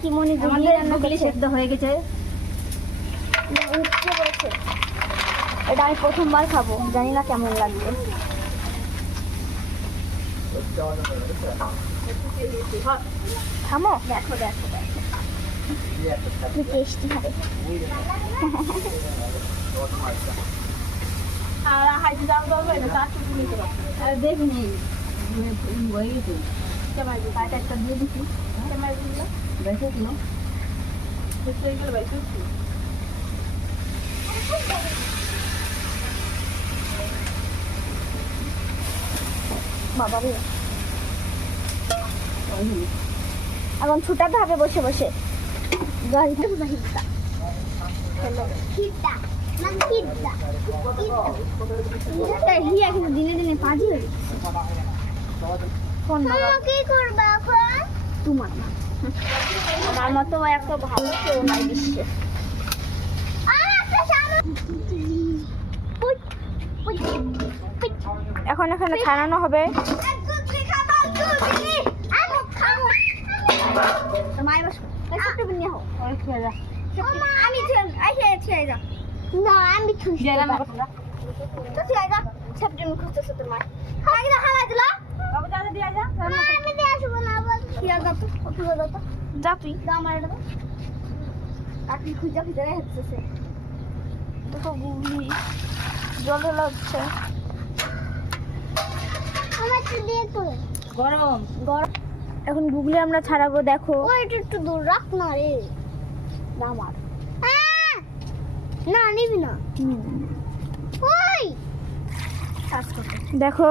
কাকিমণি গুগলি রান্না গুগলি করেছে। সেদ্ধ হয়ে গেছে। উঠছে পড়েছে। এটা আমি প্রথমবার খাবো, জানি না কেমন লাগবে। থামো, দেখো দেখো দেখো কি টেস্টি হবে। আর হাইতে দাও দাও না তার কিছু নিতে পারো। আর দেখিনি হয়ে গেছে। কেমন কাটা একটা দিয়ে দিছি। কেমন দিলো বেশি দিলো সেটা এগুলো বেশি দিছি। বাবা রে, এখন ছুটাতে হবে বসে বসে। গাড়িতে বাহিরটা হিটটা মানে হিটটা হিটটা হিয়া কিন্তু দিনে দিনে পাজি হয়ে গেছে। কোন বাবা কি করবে এখন? তোমার মা। আমার মতো এত ভালো কেউ নাই বিশ্বে। এখন এখানে ছাড়ানো হবে। যা তুই খুঁজা খুঁজে হচ্ছে দেখো গুগলি জল হচ্ছে। গরম গরম। এখন গুগলি আমরা ছাড়াবো, দেখো। ওইটা একটু দূর রাখ না রে, আমার না নিবি না। ওই দেখো